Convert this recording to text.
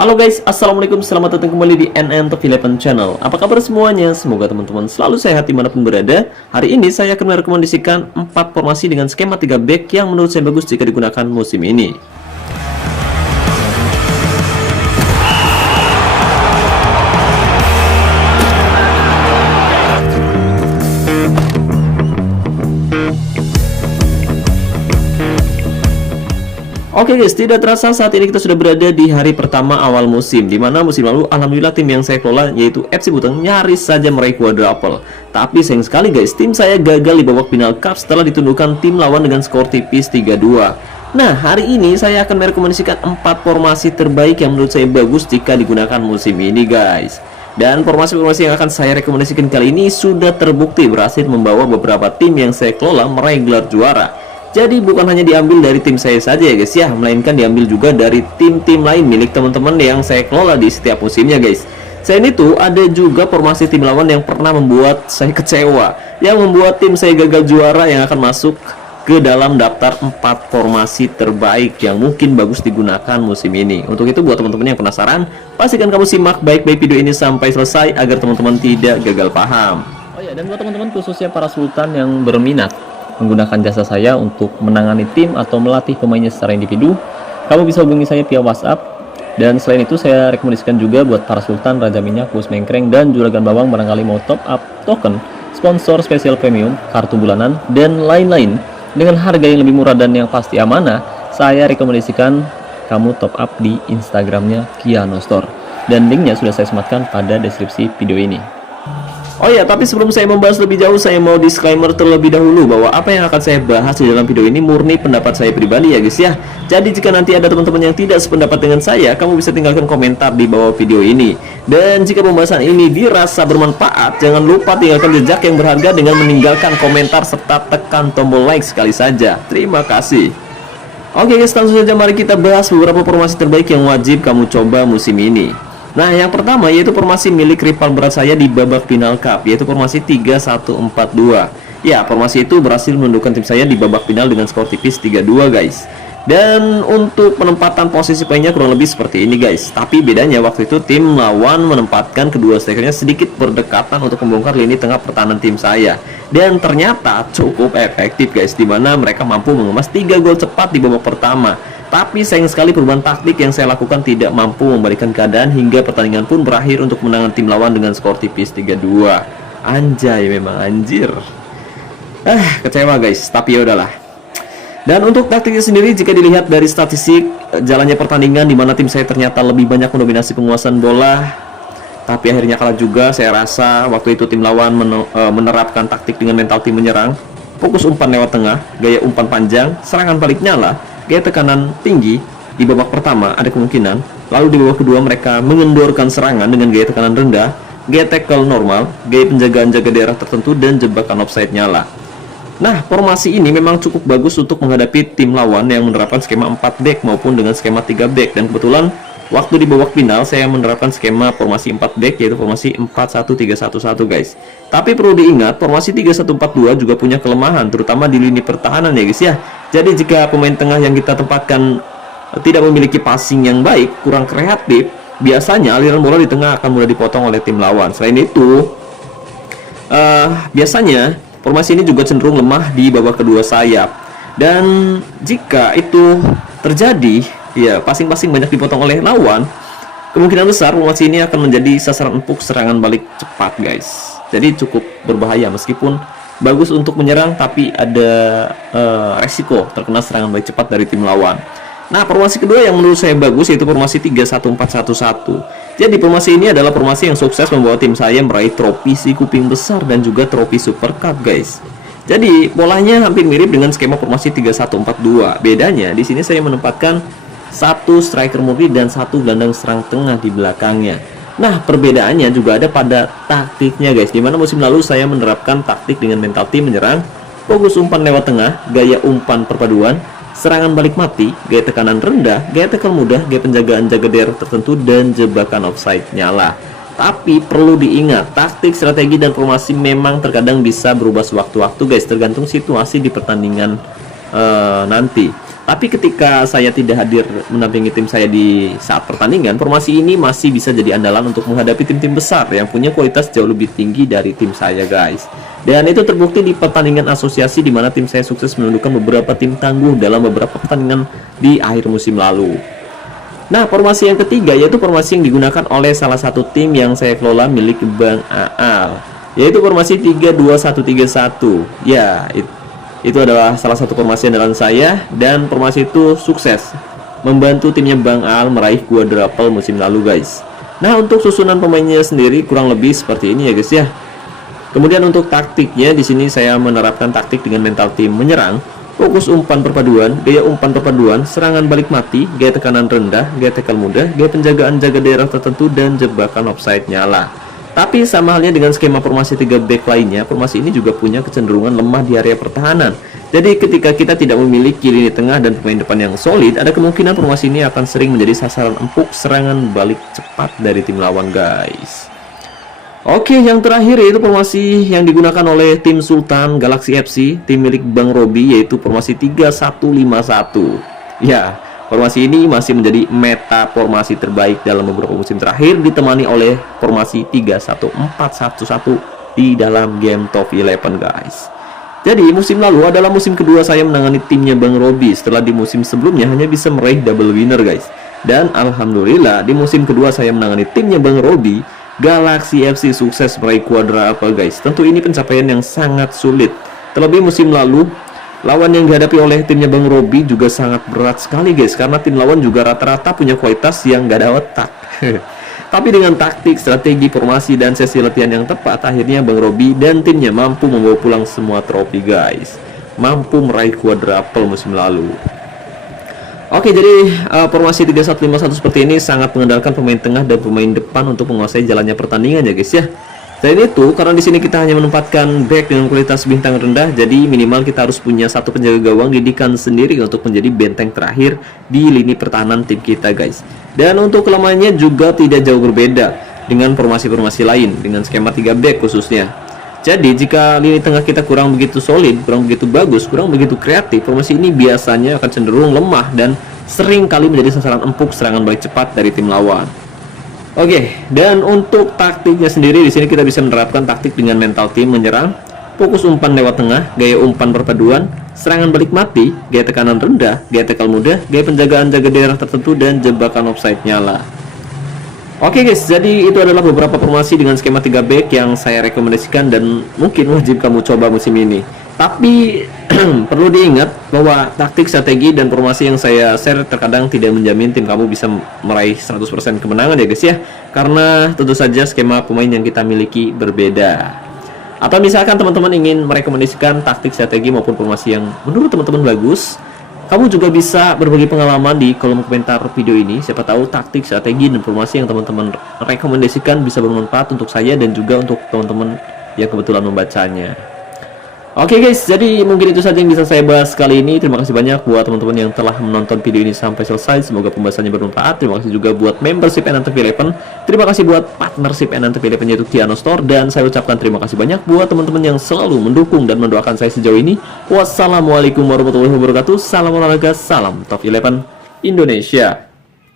Halo guys, assalamualaikum, selamat datang kembali di NN Top 11 Channel. Apa kabar semuanya? Semoga teman-teman selalu sehat dimanapun berada. Hari ini saya akan merekomendasikan 4 formasi dengan skema 3 back yang menurut saya bagus jika digunakan musim ini. Oke guys, tidak terasa saat ini kita sudah berada di hari pertama awal musim, dimana musim lalu alhamdulillah tim yang saya kelola yaitu FC Buteng nyaris saja meraih quadruple. Tapi sayang sekali guys, tim saya gagal di babak final cup setelah ditundukkan tim lawan dengan skor tipis 3-2. Nah, hari ini saya akan merekomendasikan 4 formasi terbaik yang menurut saya bagus jika digunakan musim ini guys. Dan formasi-formasi yang akan saya rekomendasikan kali ini sudah terbukti berhasil membawa beberapa tim yang saya kelola meraih gelar juara. Jadi bukan hanya diambil dari tim saya saja ya guys ya, melainkan diambil juga dari tim-tim lain milik teman-teman yang saya kelola di setiap musimnya guys. Selain itu ada juga formasi tim lawan yang pernah membuat saya kecewa, yang membuat tim saya gagal juara, yang akan masuk ke dalam daftar 4 formasi terbaik yang mungkin bagus digunakan musim ini. Untuk itu buat teman-teman yang penasaran, pastikan kamu simak baik-baik video ini sampai selesai agar teman-teman tidak gagal paham. Oh ya, dan buat teman-teman khususnya para sultan yang berminat menggunakan jasa saya untuk menangani tim atau melatih pemainnya secara individu, kamu bisa hubungi saya via WhatsApp. Dan selain itu saya rekomendasikan juga buat para sultan, raja minyak, bos mengkreng, dan juragan bawang barangkali mau top up token, sponsor spesial premium, kartu bulanan, dan lain-lain dengan harga yang lebih murah dan yang pasti amanah. Saya rekomendasikan kamu top up di Instagramnya Kiano Store, dan linknya sudah saya sematkan pada deskripsi video ini. Oh ya, tapi sebelum saya membahas lebih jauh, saya mau disclaimer terlebih dahulu bahwa apa yang akan saya bahas di dalam video ini murni pendapat saya pribadi ya guys ya. Jadi jika nanti ada teman-teman yang tidak sependapat dengan saya, kamu bisa tinggalkan komentar di bawah video ini. Dan jika pembahasan ini dirasa bermanfaat, jangan lupa tinggalkan jejak yang berharga dengan meninggalkan komentar serta tekan tombol like sekali saja. Terima kasih. Oke guys, langsung saja mari kita bahas beberapa formasi terbaik yang wajib kamu coba musim ini. Nah, yang pertama yaitu formasi milik rival berat saya di babak final cup, yaitu formasi 3-1-4-2. Ya, formasi itu berhasil menundukkan tim saya di babak final dengan skor tipis 3-2 guys. Dan untuk penempatan posisi pemainnya kurang lebih seperti ini guys. Tapi bedanya waktu itu tim lawan menempatkan kedua strikernya sedikit berdekatan untuk membongkar lini tengah pertahanan tim saya. Dan ternyata cukup efektif guys, dimana mereka mampu mengemas 3 gol cepat di babak pertama. Tapi sayang sekali perubahan taktik yang saya lakukan tidak mampu membalikan keadaan hingga pertandingan pun berakhir untuk menangan tim lawan dengan skor tipis 3-2. Anjay, memang anjir. Kecewa guys, tapi ya udahlah. Dan untuk taktiknya sendiri, jika dilihat dari statistik jalannya pertandingan di mana tim saya ternyata lebih banyak mendominasi penguasaan bola, tapi akhirnya kalah juga. Saya rasa waktu itu tim lawan menerapkan taktik dengan mental tim menyerang, fokus umpan lewat tengah, gaya umpan panjang, serangan balik nyala, gaya tekanan tinggi. Di babak pertama ada kemungkinan, lalu di babak kedua mereka mengendorkan serangan dengan gaya tekanan rendah, gaya tackle normal, gaya penjagaan jaga daerah tertentu, dan jebakan offside nyala. Nah, formasi ini memang cukup bagus untuk menghadapi tim lawan yang menerapkan skema 4 back maupun dengan skema 3 back. Dan kebetulan waktu di babak final saya menerapkan skema formasi 4 back, yaitu formasi 4-1-3-1-1 guys. Tapi perlu diingat, formasi 3-1-4-2 juga punya kelemahan, terutama di lini pertahanan ya guys ya. Jadi jika pemain tengah yang kita tempatkan tidak memiliki passing yang baik, kurang kreatif, biasanya aliran bola di tengah akan mudah dipotong oleh tim lawan. Selain itu, biasanya formasi ini juga cenderung lemah di babak kedua sayap. Dan jika itu terjadi, ya passing-passing banyak dipotong oleh lawan, kemungkinan besar formasi ini akan menjadi sasaran empuk serangan balik cepat guys. Jadi cukup berbahaya, meskipun bagus untuk menyerang, tapi ada resiko terkena serangan balik cepat dari tim lawan. Nah, formasi kedua yang menurut saya bagus yaitu formasi 3-1-4-1-1. Jadi formasi ini adalah formasi yang sukses membawa tim saya meraih trofi si kuping besar dan juga trofi Super Cup guys. Jadi polanya hampir mirip dengan skema formasi 3-1-4-2. Bedanya di sini saya menempatkan satu striker murni dan satu gelandang serang tengah di belakangnya. Nah, perbedaannya juga ada pada taktiknya guys, dimana musim lalu saya menerapkan taktik dengan mental tim menyerang, fokus umpan lewat tengah, gaya umpan perpaduan, serangan balik mati, gaya tekanan rendah, gaya tackle mudah, gaya penjagaan jaga daerah tertentu, dan jebakan offside nyala. Tapi perlu diingat, taktik, strategi, dan formasi memang terkadang bisa berubah sewaktu-waktu guys, tergantung situasi di pertandingan nanti. Tapi ketika saya tidak hadir mendampingi tim saya di saat pertandingan, formasi ini masih bisa jadi andalan untuk menghadapi tim-tim besar yang punya kualitas jauh lebih tinggi dari tim saya, guys. Dan itu terbukti di pertandingan asosiasi di mana tim saya sukses menundukkan beberapa tim tangguh dalam beberapa pertandingan di akhir musim lalu. Nah, formasi yang ketiga yaitu formasi yang digunakan oleh salah satu tim yang saya kelola milik Bang Aal, yaitu formasi 3-2-1-3-1. Ya, itu adalah salah satu formasi andalan saya, dan formasi itu sukses membantu timnya Bang Al meraih quadruple musim lalu, guys. Nah, untuk susunan pemainnya sendiri kurang lebih seperti ini ya, guys ya. Kemudian untuk taktiknya di sini saya menerapkan taktik dengan mental tim menyerang, fokus umpan perpaduan, gaya umpan perpaduan, serangan balik mati, gaya tekanan rendah, gaya tackle mudah, gaya penjagaan jaga daerah tertentu, dan jebakan offside nyala. Tapi sama halnya dengan skema formasi 3 back lainnya, formasi ini juga punya kecenderungan lemah di area pertahanan. Jadi ketika kita tidak memiliki lini tengah dan pemain depan yang solid, ada kemungkinan formasi ini akan sering menjadi sasaran empuk serangan balik cepat dari tim lawan, guys. Oke, yang terakhir yaitu formasi yang digunakan oleh tim Sultan Galaxy FC, tim milik Bang Robi, yaitu formasi 3-1-5-1. Ya, formasi ini masih menjadi meta formasi terbaik dalam beberapa musim terakhir, ditemani oleh formasi 3-1-4-1-1 di dalam game Top 11, guys. Jadi musim lalu adalah musim kedua saya menangani timnya Bang Robi setelah di musim sebelumnya hanya bisa meraih double winner, guys. Dan alhamdulillah di musim kedua saya menangani timnya Bang Robi, Galaxy FC sukses meraih quadruple, guys. Tentu ini pencapaian yang sangat sulit. Terlebih musim lalu lawan yang dihadapi oleh timnya Bang Robi juga sangat berat sekali, guys, karena tim lawan juga rata-rata punya kualitas yang gak ada otak. Tapi dengan taktik, strategi, formasi, dan sesi latihan yang tepat, akhirnya Bang Robi dan timnya mampu membawa pulang semua trofi, guys. Mampu meraih quadruple musim lalu. Oke, jadi formasi 3-1-5-1 seperti ini sangat mengandalkan pemain tengah dan pemain depan untuk menguasai jalannya pertandingan ya, guys ya. Selain itu, karena di sini kita hanya menempatkan back dengan kualitas bintang rendah, jadi minimal kita harus punya satu penjaga gawang didikan sendiri untuk menjadi benteng terakhir di lini pertahanan tim kita, guys. Dan untuk kelemahannya juga tidak jauh berbeda dengan formasi-formasi lain, dengan skema 3 back khususnya. Jadi jika lini tengah kita kurang begitu solid, kurang begitu bagus, kurang begitu kreatif, formasi ini biasanya akan cenderung lemah dan sering kali menjadi sasaran empuk serangan balik cepat dari tim lawan. Oke, dan untuk taktiknya sendiri di sini kita bisa menerapkan taktik dengan mental tim menyerang, fokus umpan lewat tengah, gaya umpan perpaduan, serangan balik mati, gaya tekanan rendah, gaya tackle mudah, gaya penjagaan jaga daerah tertentu, dan jebakan offside nyala. Oke, guys, jadi itu adalah beberapa formasi dengan skema 3 back yang saya rekomendasikan dan mungkin wajib kamu coba musim ini. Tapi perlu diingat bahwa taktik, strategi, dan formasi yang saya share terkadang tidak menjamin tim kamu bisa meraih 100% kemenangan ya, guys ya. Karena tentu saja skema pemain yang kita miliki berbeda. Atau misalkan teman-teman ingin merekomendasikan taktik, strategi, maupun formasi yang menurut teman-teman bagus, kamu juga bisa berbagi pengalaman di kolom komentar video ini. Siapa tahu taktik, strategi, dan informasi yang teman-teman rekomendasikan bisa bermanfaat untuk saya dan juga untuk teman-teman yang kebetulan membacanya. Oke, guys, jadi mungkin itu saja yang bisa saya bahas kali ini. Terima kasih banyak buat teman-teman yang telah menonton video ini sampai selesai. Semoga pembahasannya bermanfaat. Terima kasih juga buat membership N911. Terima kasih buat partnership N911 yaitu Kiano Store. Dan saya ucapkan terima kasih banyak buat teman-teman yang selalu mendukung dan mendoakan saya sejauh ini. Wassalamualaikum warahmatullahi wabarakatuh. Salam olahraga, salam Top 11 Indonesia.